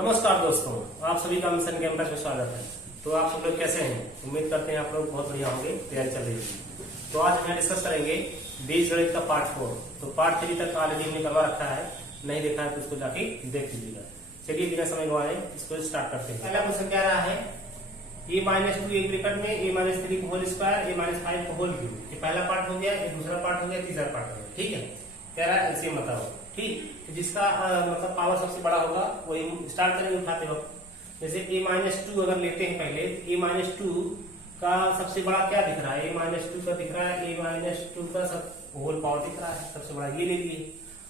नमस्कार दोस्तों, आप सभी का मिशन कैंपस में स्वागत है। तो आप सब लोग कैसे हैं? उम्मीद करते हैं आप लोग बहुत बढ़िया होंगे, तैयारी चल रही है। तो आज हम डिस्कस करेंगे बीजगणित का पार्ट 4। तो पार्ट 3 तक ऑलरेडी हमने करवा रखा है, नहीं देखा है तो उसको जाके देख लीजिएगा। चलिए बिना समय गवाए इसको स्टार्ट करते हैं। पहला क्वेश्चन क्या रहा है, a-2 एक ब्रैकेट में a-3 होल स्क्वायर a-5 को होल क्यूब। ये पहला पार्ट हो गया, ये दूसरा पार्ट हो गया, तीसरा पार्ट हो गया। ठीक है, कह रहा है एलसीएम बताओ। ठीक, जिसका मतलब पावर सबसे बड़ा होगा वही स्टार्ट करेंगे उठाते वक्त। जैसे a-2 अगर लेते हैं पहले, a-2 का सबसे बड़ा क्या दिख रहा है? a-2 का दिख रहा है, a-2 का सब होल पावर दिख रहा है, सबसे बड़ा ये ले लिए।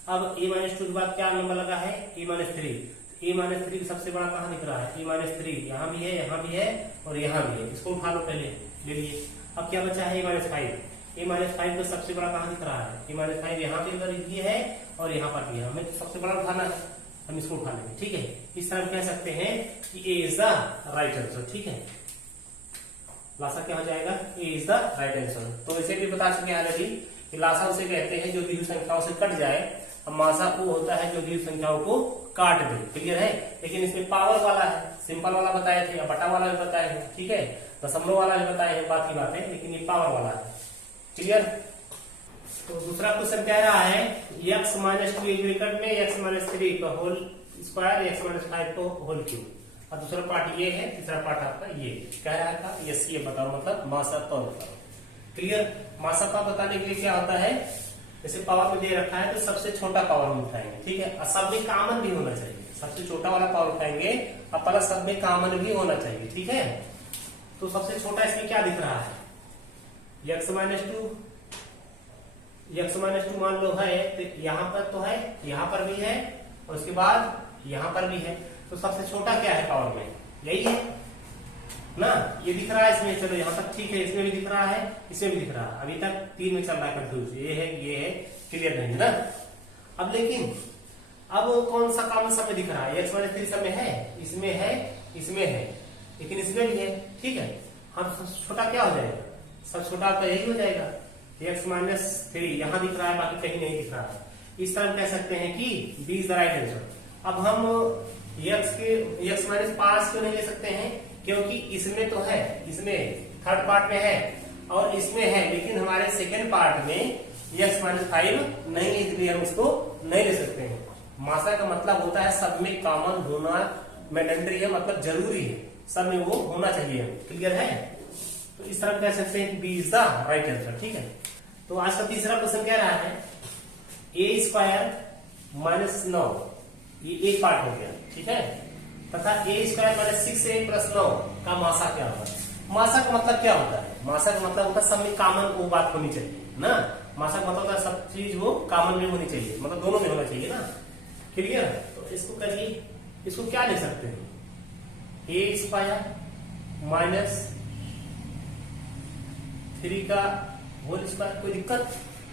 अब a-2 के बाद क्या नंबर लगा है? a-3। a-3 सबसे बड़ा कहाँ दिख रहा है? a-3 यहाँ भी है, यहाँ भी है और यहाँ भी है। इसको उठा लो, पहले ले लिए। अब क्या बचा है? a-5 का सबसे बड़ा कहाँ दिख रहा है? a-5 यहाँ पे इधर ये है और यहाँ पर भी है। हमें तो सबसे बड़ा उठाना है, हम इसको उठा लेंगे। ठीक है, इस तरह कह सकते हैं कि a is the right answer. ठीक है, लासा क्या हो जाएगा? a is the right answer. तो इसे भी बता चुके हैं ऑलरेडी कि लासा उसे कहते हैं जो दी संख्याओं से कट जाए, और मासा वो होता है जो दी संख्याओं को काट दे। क्लियर है? लेकिन इसमें पावर वाला है, सिंपल वाला बताए थे, बटा वाला भी बताए हैं, ठीक है, दशमलव वाला भी बताए हैं, बाकी बातें, लेकिन ये पावर वाला है। क्लियर? तो दूसरा क्वेश्चन कह रहा है x-2 एक ब्रैकेट में x-3 का होल स्क्वायर x-5 को होल क्यूब। और दूसरा पार्ट ये है, तीसरा पार्ट आपका ये कह रहा था यस ये बताओ, मतलब मासा पावर बताओ। क्लियर? मासा पावर बताने के लिए क्या होता है, जैसे पावर में दे रखा है तो सबसे छोटा पावर हम उठाएंगे। ठीक है, और सब में कॉमन भी होना चाहिए। सबसे छोटा वाला पावर उठाएंगे और प्लस सब में कॉमन भी होना चाहिए। ठीक है, तो सबसे छोटा इसमें क्या दिख रहा है? x-2 मान लो है, तो यहाँ पर तो है, यहाँ पर भी है और उसके बाद यहाँ पर भी है। तो सबसे छोटा क्या है पावर में? यही है ना, ये दिख रहा है इसमें। चलो यहाँ तक ठीक है, इसमें भी दिख रहा है, इसमें भी दिख रहा है। अभी तक 3 में चल रहा है कंफ्यूज, ये है, क्लियर नहीं है ना। अब लेकिन अब कौन सा कॉमन सब में दिख रहा है? x-3 सब में है, इसमें है, इसमें है, लेकिन इसमें भी है। ठीक है, हम सबसे छोटा क्या हो जाएगा? सबसे छोटा तो यही हो जाएगा, x-3 यहाँ दिख रहा है, बाकी कहीं नहीं दिख रहा है। इस तरह कह सकते हैं कि b is the right answer. अब हम x-5 क्यों नहीं ले सकते हैं? क्योंकि इसमें तो है, इसमें थर्ड पार्ट में है और इसमें है, लेकिन हमारे सेकेंड पार्ट में x-5 नहीं है, इसलिए हम इसको नहीं ले सकते हैं। मासा का मतलब होता है सब में कॉमन होना मैंडेटरी है, मतलब जरूरी है, सब में वो होना चाहिए। क्लियर है? तो इस तरह कह सकते हैं B is the right answer. ठीक है, तो आज का तीसरा क्वेश्चन कह रहा है a² - 9, ये एक पार्ट हो गया। ठीक है, तथा a² - 6a + 9 का मासा क्या होगा? मासा का मतलब क्या होता है? मासा का मतलब होता है सब में कॉमन वो बात होनी चाहिए ना। मासा का मतलब होता है सब चीज वो कॉमन में होनी चाहिए, मतलब दोनों में होना चाहिए ना। क्लियर? तो इसको करिए, इसको क्या ले सकते हैं? a² - 3 का होल स्क्वायर। कोई दिक्कत?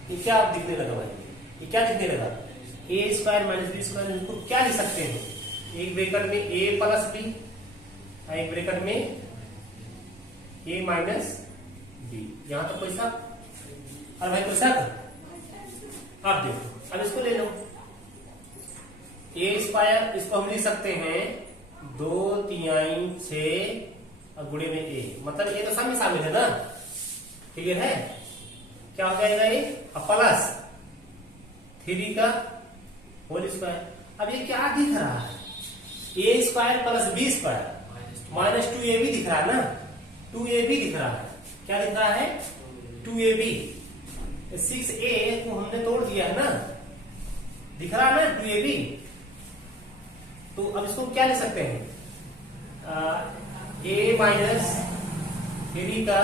ये क्या दिखने लगा भाई? ये क्या दिखने लगा? a² - b²। इसको क्या लिख सकते हैं? एक ब्रैकेट में a + b, एक ब्रैकेट में a - b। यहां तो कोई सा? और भाई कोई सा? आप देखो, अब इसको ले लो a², इसको हम लिख सकते हैं 2/3 6 और गुणे में a, मतलब ये तो सब में शामिल है ना। क्लियर है? क्या हो जाएगा ये? प्लस 3 का होल स्क्वायर। अब ये क्या दिख रहा है? a² + b² -2ab दिख रहा है ना, 2ab दिख रहा है। क्या दिख रहा है? 2ab। 6a को हमने तोड़ दिया है ना, दिख रहा है ना 2ab। तो अब इसको क्या ले सकते हैं? a - 3 का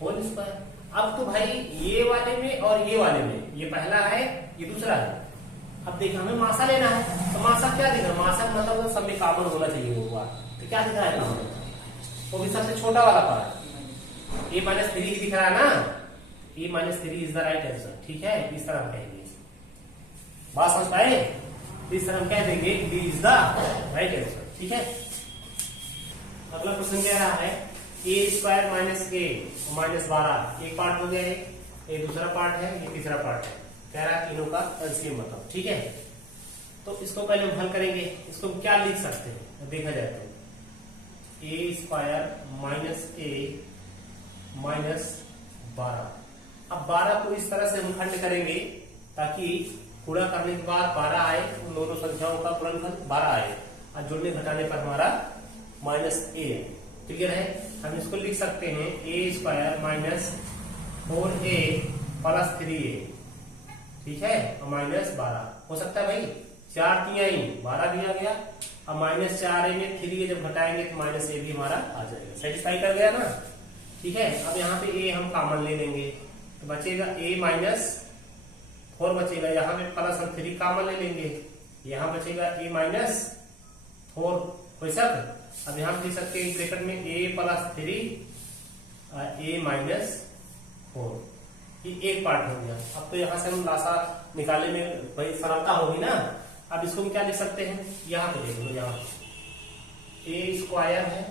होल स्क्वायर। अब तो भाई ये वाले में और ये वाले में, ये पहला है, ये दूसरा है। अब देखिए हमें मासा लेना है, तो मासा क्या दिख रहा है? मासा का मतलब सब में कॉमन होना चाहिए वो बात। तो क्या दिख रहा है? वो भी सबसे छोटा वाला पार्ट a-3 दिख रहा है ना, a-3 is the right answer. ठीक है, इस तरह हम कहेंगे, बात समझ पाए? इस तरह हम कह देंगे B is the right answer. ठीक है, अगला क्वेश्चन कह रहा है a² - a -12 एक पार्ट हो गया है, ये दूसरा पार्ट है, ये तीसरा पार्ट है। कह रहा है तीनों का एलसीएम बताओ। ठीक है, तो इसको पहले हम हल करेंगे। इसको क्या लिख सकते हैं? देखा जाए तो ए स्क्वायर माइनस ए माइनस 12। अब 12 को इस तरह से हम खंड करेंगे ताकि पूरा करने के बाद 12 आए, उन दोनों संख्याओं का गुणनफल 12 आए और जुड़ने घटाने पर हमारा माइनस ए। क्लियर है? हम इसको लिख सकते हैं ए square minus 4a plus 3a, ठीक है, और माइनस 12 हो सकता है भाई। 4 दिया ही 12 दिया गया, अब माइनस 4a में 3a जब घटाएंगे तो माइनस ए भी हमारा आ जाएगा। सेटिस्फाई कर गया ना? ठीक है। अब यहाँ पे a हम कॉमन ले लेंगे तो बचेगा a माइनस 4 बचेगा, यहाँ पे प्लस हम 3 कॉमन ले लेंगे, यहाँ बचेगा a माइनस 4। कोई शक? अब यहाँ लिख सकते हैं ब्रैकेट में a प्लस 3 a माइनस 4। ये एक पार्ट हो गया। अब तो यहाँ से हम लासा निकालने में भाई सरलता होगी ना। अब इसको हम क्या लिख सकते हैं, यहाँ पे देख लो, यहाँ a स्क्वायर है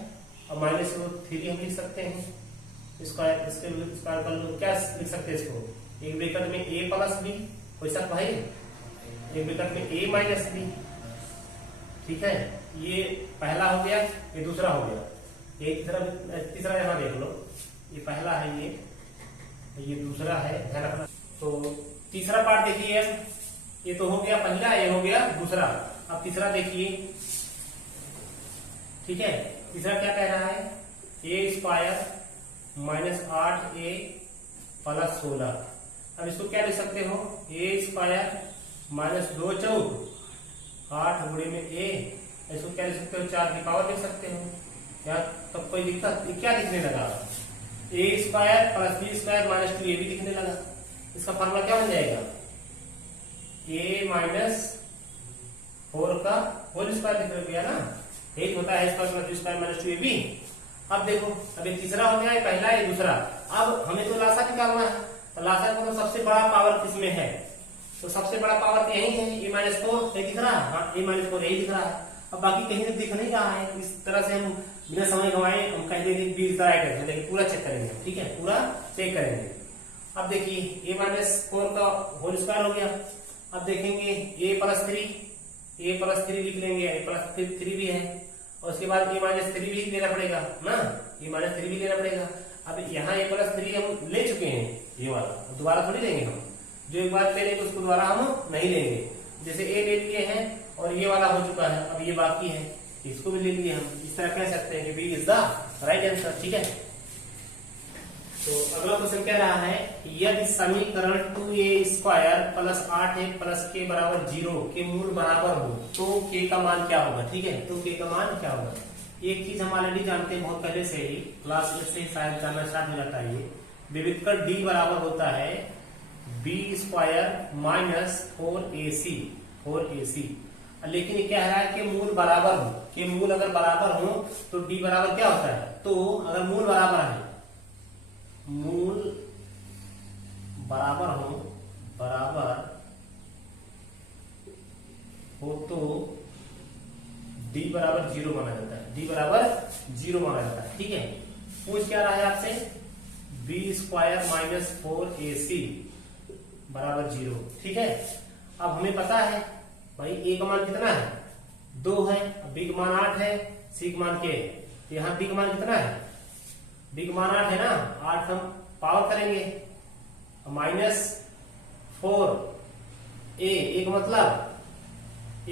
और माइनस 3 हम लिख सकते हैं स्क्वायर, इसके स्क्वायर कर लो। क्या लिख सकते हैं इसको, एक ब्रैकेट में a प्लस b। कोई शक भाई? एक ब्रैकेट में a माइनस b, ठीक है। ये पहला हो गया, ये दूसरा हो गया। एक तीसरा यहाँ देख लो, ये पहला है, ये दूसरा है, ध्यान रखना। तो तीसरा पार्ट देखिए, ये तो हो गया पहला, ये हो गया दूसरा। अब तीसरा देखिए, ठीक है। तीसरा क्या कह रहा है, ए स्क्वायर माइनस 8a प्लस 16। अब इसको क्या लिख सकते हो, ए स्क्वायर माइनस 2 चौक 8 गुणे में a, इसको क्या लिख सकते हो, 4 की पावर लिख सकते हो या तब कोई दिक्कत? क्या दिखने लगा, a square plus B square minus 2a भी दिखने लगा। इसका फॉर्मूला क्या बन जाएगा, a माइनस 4 का होल स्क्वायर दिख गया ना। एक होता है square plus B square minus 2ab। अब देखो, अब ये तीसरा हो गया, ये पहला है, दूसरा। अब हमें तो लासा निकालना है, तो लासा का मतलब सबसे बड़ा पावर किसमें है, तो सबसे बड़ा पावर तो यही है, ए माइनस 4 दिख रहा है। हाँ, ए माइनस 4 यही दिख रहा है। अब बाकी कहीं दिख नहीं रहा है। इस तरह से हम बिना समय गंवाए हम कह देंगे B is the right answer, लेकिन पूरा चेक करेंगे, ठीक है, पूरा चेक करेंगे। अब देखिए a माइनस 4 का होल स्क्वायर हो गया। अब देखेंगे a प्लस 3 लिख लेंगे, a प्लस 3 भी है, और उसके बाद a माइनस 3 भी लेना पड़ेगा ना, a माइनस 3 भी लेना पड़ेगा। अब यहाँ a प्लस 3 हम ले चुके हैं, ये वाला दोबारा थोड़ी लेंगे हम, जो एक बार ले लेंगे उसको दोबारा हम नहीं लेंगे। जैसे a ले लिए हैं और ये वाला हो चुका है, अब ये बाकी है, इसको भी ले लिए हम। इस तरह कह सकते हैं कि B is the right answer, ठीक है। तो अगला क्वेश्चन कह रहा है, यदि समीकरण 2a square plus 8a plus k बराबर 0 के मूल बराबर हो तो k का मान क्या होगा, ठीक है। तो k का मान क्या होगा, एक चीज हम ऑलरेडी जानते हैं बहुत पहले से ही, क्लास 1 से शायद जानना स्टार्ट हो जाता है। ये विविधकर d बराबर होता है b स्क्वायर माइनस 4ac। लेकिन ये क्या है कि मूल बराबर हो, कि मूल अगर बराबर हो तो d बराबर क्या होता है, तो अगर मूल बराबर है, मूल बराबर हो तो d बराबर 0 माना जाता है, d बराबर 0 माना जाता है, ठीक है। पूछ क्या रहा है आपसे, b स्क्वायर माइनस 4ac बराबर 0, ठीक है। अब हमें पता है भाई a का मान कितना है, 2 है, b का मान 8 है, c का मान क्या है, यहाँ b का मान कितना है, b का मान 8 है ना, 8 हम पावर करेंगे, माइनस 4a, एक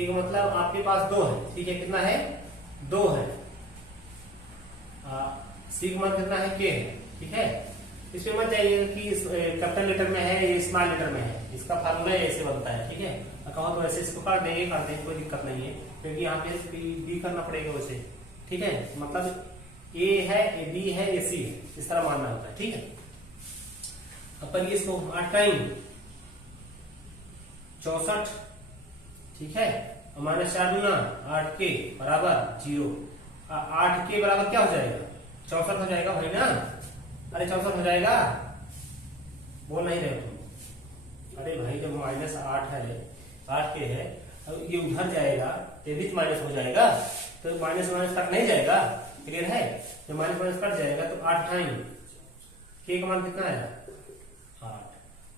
मतलब आपके पास 2 है, ठीक है, कितना है, 2 है, c का मान कितना है, k है, ठीक है। इसमें मत जाइए कि कैपिटल लेटर में है ये स्मॉल लेटर में है, इसका फार्मूला ऐसे बनता है, ठीक है। कहो तो ऐसे इसको काट देंगे, कोई दिक्कत नहीं है, क्योंकि यहाँ पे बी करना पड़ेगा उसे, ठीक है। मतलब ए है, ए बी है, ए सी है, इस तरह मानना होता है, ठीक है। अब पर इसको 8 टाइम 64, ठीक है, माइनस 4 गुना 8k बराबर 0। 8k बराबर क्या हो जाएगा, 64 हो जाएगा भाई ना, अरे 64 हो जाएगा, बोल नहीं रहे तुम, अरे भाई जब माइनस 8 है, 8k है, अब ये उधर जाएगा, ये भी माइनस हो जाएगा, तो माइनस कट नहीं जाएगा, क्लियर है। जब माइनस कट जाएगा तो 8 टाइम k का मान कितना है,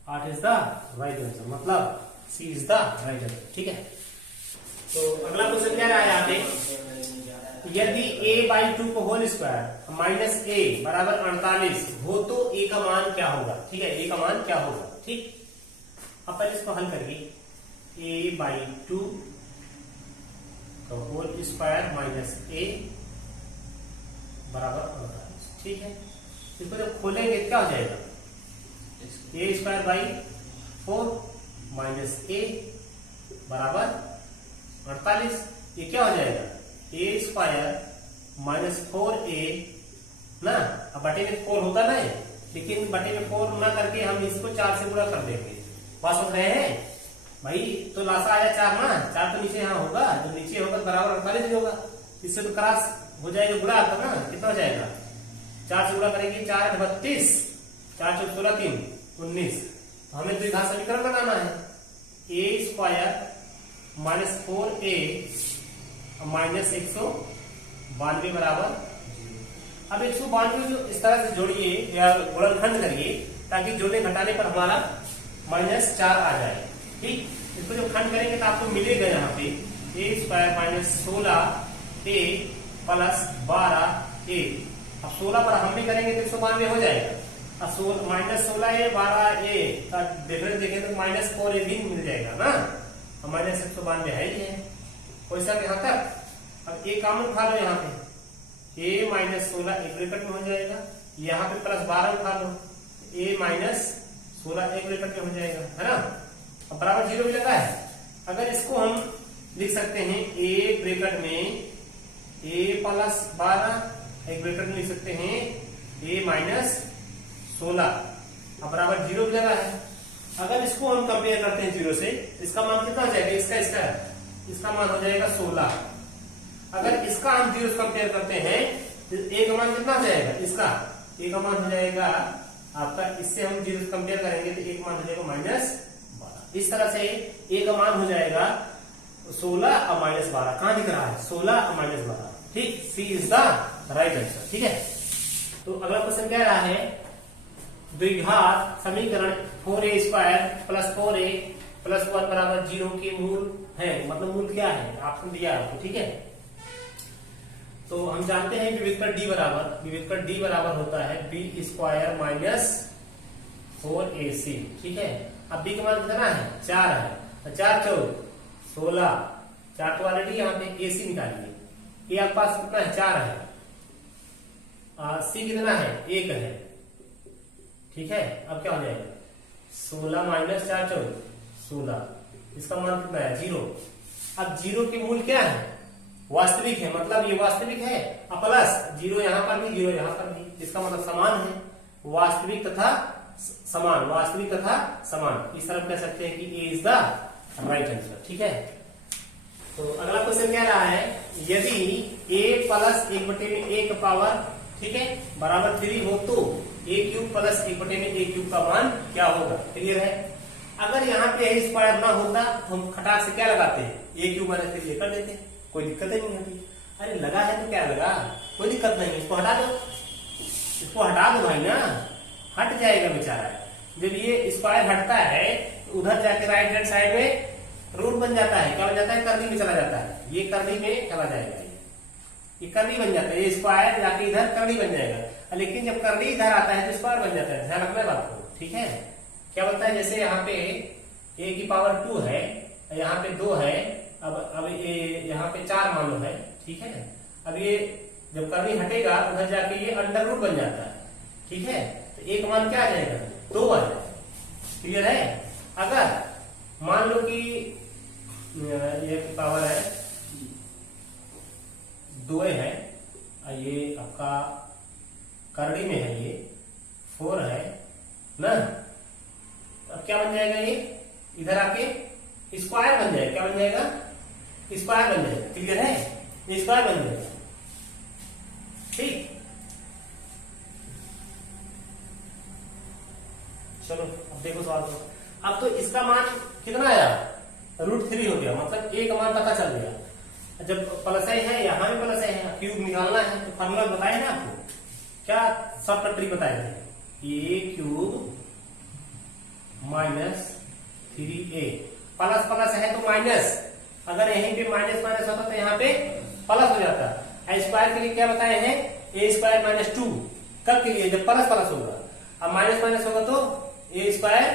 8 इज द राइट आंसर, मतलब सी इज द राइट आंसर, ठीक है। तो अगला क्वेश्चन क्या रहा है यहाँ पे, यदि a/2 को होल स्क्वायर माइनस a बराबर 48 हो तो a का मान क्या होगा? ठीक है, a का मान क्या होगा? ठीक, अब पहले इसको हल करिए। a/2 तो होल स्क्वायर माइनस a बराबर 48। ठीक है, इसको जब खोलेंगे क्या हो जाएगा? a square by 4 minus a बराबर 48। ये क्या हो जाएगा? a स्क्वायर माइनस 4a ना, अब बटे में 4 होता ना, लेकिन बटे में 4 ना करके हम इसको 4 से गुणा कर देंगे। बात समझ रहे हैं भाई? तो लासा आया 4 ना, 4 तो नीचे यहाँ होगा, जो नीचे होगा तो बराबर 48 होगा। इससे तो क्रॉस हो जाएगा, गुणा आता ना, कितना हो जाएगा? 4 से गुणा करेंगे 4 8 32, 4 4 16 3 19। तो हमें द्विघात समीकरण बनाना है। a square minus 4a minus 192 बराबर। अब 192 जो इस तरह से जोड़िए या गुणनखंड करिए ताकि जोड़ने घटाने पर हमारा -4 आ जाए। ठीक, इसको जब खंड करेंगे तो आपको मिलेगा यहाँ पे a square minus 16a plus 12a। अब 16 पर हम भी करेंगे तो 192 हो जाएगा। अब माइनस 16a 12a का डिफरेंस देखें तो माइनस 4a भी मिल जाएगा ना, और माइनस 192 है ही है। वैसा यहाँ तक अब a कॉमन उठा लो, यहाँ पे a माइनस 16 एक ब्रैकेट में हो जाएगा, यहाँ पे प्लस 12 उठा लो, a माइनस 16 एक ब्रैकेट में हो जाएगा, है ना। अब बराबर 0 भी लगा है। अगर इसको हम लिख सकते हैं a ब्रैकेट में a प्लस 12, एक ब्रैकेट में लिख सकते हैं a माइनस 16। अब बराबर 0 भी लगा है। अगर इसको हम कंपेयर करते हैं 0 से, इसका मान कितना हो जाएगा? इसका मान हो जाएगा 16। अगर इसका हम 0 से कंपेयर करते हैं तो a का मान कितना हो जाएगा? इसका a का मान हो जाएगा आपका, इससे हम 0 से कंपेयर करेंगे तो a का मान हो जाएगा -12। इस तरह से a का मान हो जाएगा 16 और -12। कहां दिख रहा है? 16 और -12। ठीक, C is the right answer. ठीक है, तो अगला क्वेश्चन कह रहा है द्विघात समीकरण 4a square plus 4a plus 1 बराबर 0 के मूल है। मतलब मूल क्या है आपको दिया है। ठीक है, तो हम जानते हैं विविधकर d बराबर होता है b स्क्वायर माइनस 4ac। ठीक है, अब b का मान कितना है? 4 है, 4 4 16, 4 तो ऑलरेडी यहाँ पे ac निकालिए। ये आपके पास कितना है? 4 है, c कितना है? 1 है। ठीक है, अब क्या हो जाएगा? 16 माइनस 4 4 16, इसका मान कितना है? 0। अब 0 के मूल क्या है? वास्तविक है, मतलब ये वास्तविक है, अब प्लस 0 यहाँ पर भी 0 यहाँ पर भी, इसका मतलब समान है। वास्तविक तथा समान, वास्तविक तथा समान, इस तरफ कह सकते हैं कि ए इज द राइट आंसर। ठीक है, तो अगला क्वेश्चन कह रहा है यदि a प्लस 1/a का पावर, ठीक है, बराबर 3 हो तो a cube plus 1/a cube का मान क्या होगा? क्लियर है। अगर यहाँ पे a स्क्वायर ना होता तो हम खटाक से क्या लगाते हैं? a क्यूब माइनस 3 कर देते, कोई दिक्कत ही नहीं होती। अरे लगा है तो क्या लगा, कोई दिक्कत नहीं, इसको हटा दो, इसको हटा दो भाई ना, हट जाएगा बेचारा। जब ये स्क्वायर हटता है तो उधर जाके राइट हैंड साइड में रूट बन जाता है। क्या बन जाता है? कर्ली में चला जाता है, ये कर्ली में चला जाएगा, ये कर्ली बन जाता है, ये स्क्वायर जाके इधर कर्ली बन जाएगा। लेकिन जब कर्ली इधर आता है तो स्क्वायर बन जाता है, ध्यान रखना बात को। ठीक है, क्या बनता है? जैसे यहाँ पे a की पावर 2 है, यहाँ पे 2 है, अब ये यहाँ पे 4 मान लो है। ठीक है, अब ये जब कर्ली हटेगा उधर जाके ये अंडर रूट बन जाता है। ठीक है, तो एक मान क्या आ जाएगा? 2 आ जाएगा। क्लियर है। अगर मान लो कि ये पावर है 2 है, ये आपका करड़ी में है, ये 4 है ना, अब क्या बन जाएगा? ये इधर आके स्क्वायर बन जाएगा। क्या बन जाएगा? स्क्वायर बन जाएगा। क्लियर है, ये स्क्वायर बन जाएगा। ठीक, चलो अब देखो सवाल को। अब तो इसका मान कितना आया? √3 हो गया, मतलब a का मान पता चल गया। जब प्लस है, यहाँ भी प्लस है, क्यूब निकालना है तो फॉर्मूला बताए ना आपको, क्या सब ट्रिक बताए थे? a cube minus 3a, plus plus है तो माइनस, अगर यहीं पे माइनस माइनस होता तो यहाँ पे प्लस हो जाता। स्क्वायर के लिए क्या बताए हैं, ए स्क्वायर माइनस 2, कब के लिए, जब प्लस प्लस होगा। अब माइनस माइनस होगा तो ए स्क्वायर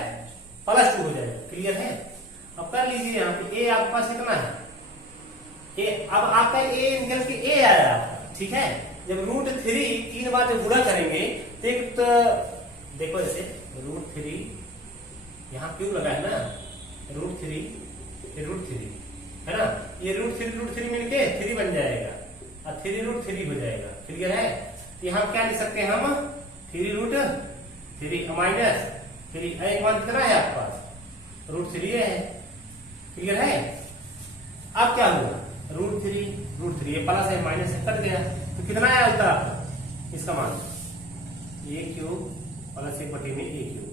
प्लस 2 हो जाएगा। क्लियर है। अब कर लीजिए यहाँ पे ए आपके पास कितना है, ए, अब आपका ए निकल के ए आया आपका, ठीक है। जब √3 3 बार जब गुणा करेंगे तो एक तो देखो जैसे √3 यहाँ क्यों लगा है ना, √3 है ना, ये √3 मिलके 3 बन जाएगा और 3√3 हो जाएगा। क्लियर है। यहाँ क्या लिख सकते हैं हम, 3√3 माइनस 3, एक मान कितना है आपके पास, √3 है। क्लियर है। अब क्या हुआ, √3 ये प्लस है माइनस है कट गया, तो कितना आया उत्तर आपका, इसका मान a³ प्लस 1/a³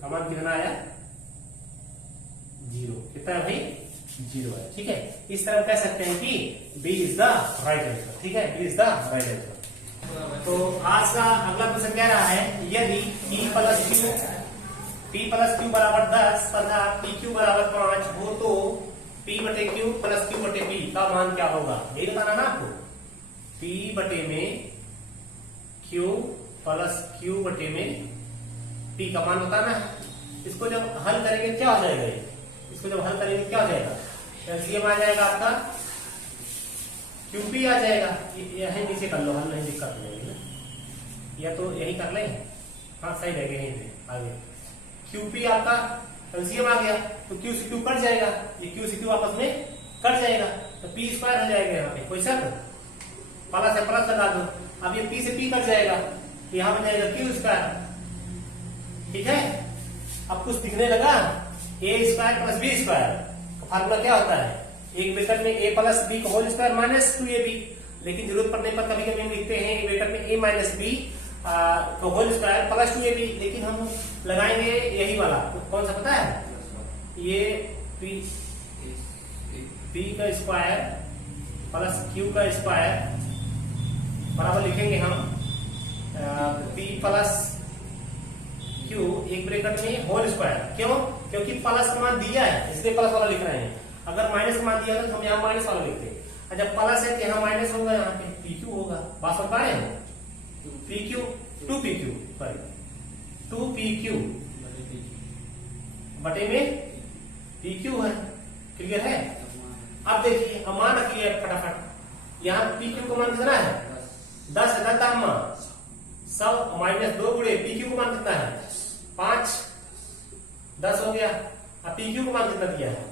का मान कितना आया, 0। कितना है भाई, 0 है। ठीक है। इस तरह कह सकते हैं कि B is the right answer. ठीक है, B is the right answer. तो आज का अगला क्वेश्चन कह रहा है, यदि p प्लस q बराबर 10 तथा pq बराबर 5 हो तो p/q प्लस q/p का मान क्या होगा। यही बताना ना आपको, p में q प्लस q/में p का मान बताना है। इसको जब हल करेंगे क्या हो जाएगा, इसको जब हल करेंगे क्या हो जाएगा, एलसीएम आ जाएगा आपका, QP आ जाएगा। यही नीचे कर लो, हल नहीं दिक्कत नहीं है, या तो यही कर लें, हाँ सही रहेगा यहीं पे आगे। QP आपका एलसीएम आ गया तो Q से Q कट जाएगा, ये Q से Q आपस में कट जाएगा तो P स्क्वायर हो जाएगा। यहाँ पे कोई शक, प्लस है प्लस लगा दो। अब ये P से P कट जाएगा, यहाँ बन जाएगा Q स्क्वायर। ठीक है। अब कुछ दिखने लगा, a square plus b square का फार्मूला क्या होता है, एक ब्रैकेट में a प्लस b का होल स्क्वायर माइनस 2ab। लेकिन जरूरत पड़ने पर कभी कभी हम लिखते हैं एक ब्रैकेट में a माइनस b का होल स्क्वायर प्लस 2ab, लेकिन हम लगाएंगे यही वाला, तो कौन सा पता है, ये b का स्क्वायर प्लस q का स्क्वायर बराबर लिखेंगे हम b प्लस q एक ब्रैकेट में होल स्क्वायर। क्यों, क्योंकि प्लस का मान दिया है इसलिए प्लस वाला लिख रहे हैं। अगर माइनस का मान दिया होता तो हम यहाँ माइनस वाला लिखते हैं। जब प्लस है तो यहाँ माइनस होगा, यहाँ पे pq होगा। बात समझ पा रहे हैं, pq 2pq सॉरी 2pq बटे में pq है। क्लियर है। अब देखिए, अब मान रखिए फटाफट, यहाँ pq का मान कितना है, 10 है, 100 माइनस 2 गुणे pq का मान कितना है, 5, 10 हो गया। अब pq का मान कितना दिया है,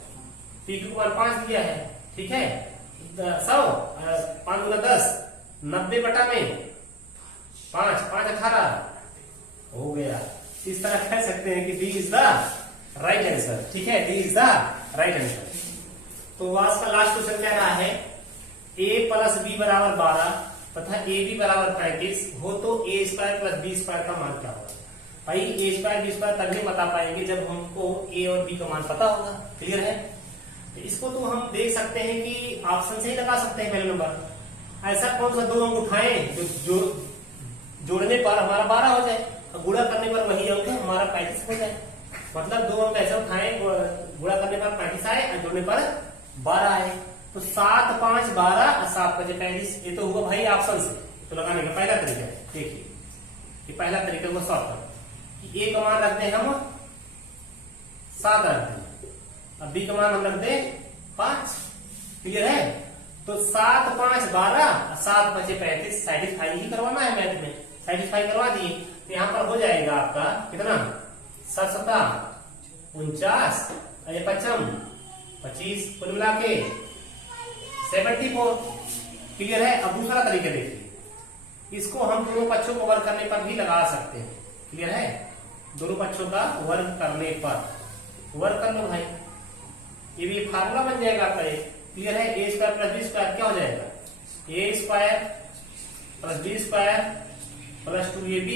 pq का मान 5 दिया है। ठीक है। 100 5 गुना 10 90 बटा में 5 5 18 हो गया। इस तरह कह सकते हैं कि B is the right answer. ठीक है, B is the right answer. तो आज का लास्ट क्वेश्चन कह रहा है, a प्लस b बराबर 12 तथा ab बराबर 35 हो तो a square plus b square का मान क्या होगा। भाई a स्क्वायर b स्क्वायर तभी बता पाएंगे जब हमको a और b का मान पता होगा। क्लियर है। तो इसको तो हम देख सकते हैं कि ऑप्शन से ही लगा सकते हैं। पहले नंबर, ऐसा कौन सा दो अंक उठाएं जो जोड़ने पर हमारा 12 हो जाए और गुणा करने पर वही अंक हमारा 35 हो जाए। मतलब दो अंक ऐसा उठाएं, गुणा करने पर 35 आए और जोड़ने पर 12 आए। तो 7 5 12 और 7 5 35, ये तो हुआ भाई ऑप्शन से। तो लगाने का पहला तरीका है, देखिए ये पहला तरीका हुआ शॉर्टकट कि a का मान रखते हैं हम 7 रखते हैं, अब b का मान हम रखते हैं 5। क्लियर है। तो 7 5 12 7 5 35 सेटिस्फाई ही करवाना है मैथ में, सेटिस्फाई करवा दिए तो यहाँ पर हो जाएगा आपका कितना, 7 7 49 और 5 25, कुल मिला के 74। क्लियर है। अब दूसरा तरीका देखिए, इसको हम दोनों पक्षों को वर्ग करने पर भी लगा सकते हैं। क्लियर है। दोनों पक्षों का वर्ग करने पर वर्ग कर लो भाई, ये भी फार्मूला बन जाएगा आपका ये। क्लियर है। a square plus b square क्या हो जाएगा, a square plus b square plus 2ab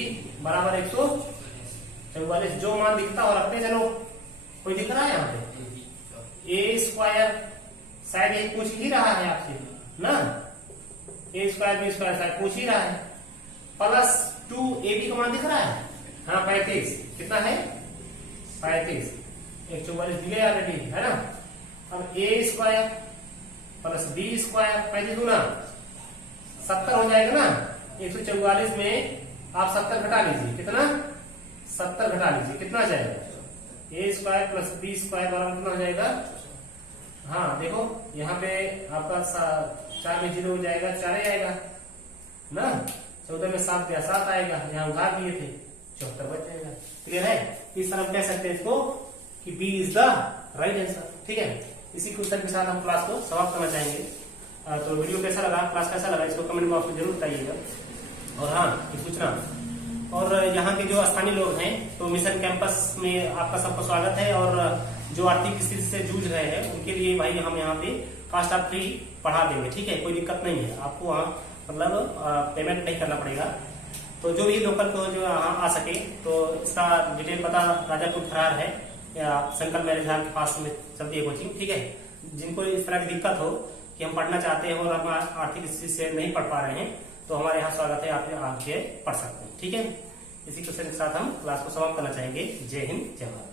बराबर 144। जो मान दिखता हो रखते चलो। कोई दिख रहा है यहाँ पे, a स्क्वायर शायद ये पूछ ही रहा है आपसे ना, a स्क्वायर b स्क्वायर शायद पूछ ही रहा है, प्लस 2ab का मान दिख रहा है, हाँ 35। कितना है 35, 144 दिए ऑलरेडी है ना। अब a square plus b square 35 गुना 70 हो जाएगा ना। 144 में आप 70 घटा लीजिए, कितना 70 घटा लीजिए, कितना आ जाएगा ए स्क्वायर प्लस बी स्क्वायर बराबर कितना हो जाएगा। हाँ देखो यहाँ पे आपका 4 में 0 हो जाएगा, 4 ही आएगा ना। 14 में 7 गया, 7 आएगा, यहाँ उधार दिए थे 74 बच जाएगा। क्लियर है। इस तरह हम कह सकते हैं इसको कि B is the right answer. ठीक है, इसी क्वेश्चन के साथ हम क्लास को समाप्त करना चाहेंगे। तो वीडियो कैसा लगा, क्लास कैसा लगा, इसको कमेंट बॉक्स में जरूर बताइएगा। और हाँ ये सूचना, और यहाँ के जो स्थानीय लोग हैं तो मिशन कैंपस में आपका सबका स्वागत है। और जो आर्थिक स्थिति से जूझ रहे हैं उनके लिए भाई हम यहाँ पे कास्ट ऑफ फ्री पढ़ा देंगे। ठीक है, कोई दिक्कत नहीं है, आपको वहाँ मतलब पेमेंट नहीं करना पड़ेगा। तो जो भी लोकल को जो यहाँ आ सके तो इसका डिटेल पता राजापुर फरार है या सेंट्रल मैरिज हॉल के पास में चलती है कोचिंग। ठीक है, जिनको इस तरह की दिक्कत हो कि हम पढ़ना चाहते हैं और हम आर्थिक स्थिति से नहीं पढ़ पा रहे हैं तो हमारे यहाँ स्वागत है, आप आगे पढ़ सकते हैं। ठीक है, इसी क्वेश्चन के साथ हम क्लास को समाप्त करना चाहेंगे। जय हिंद, जय भारत।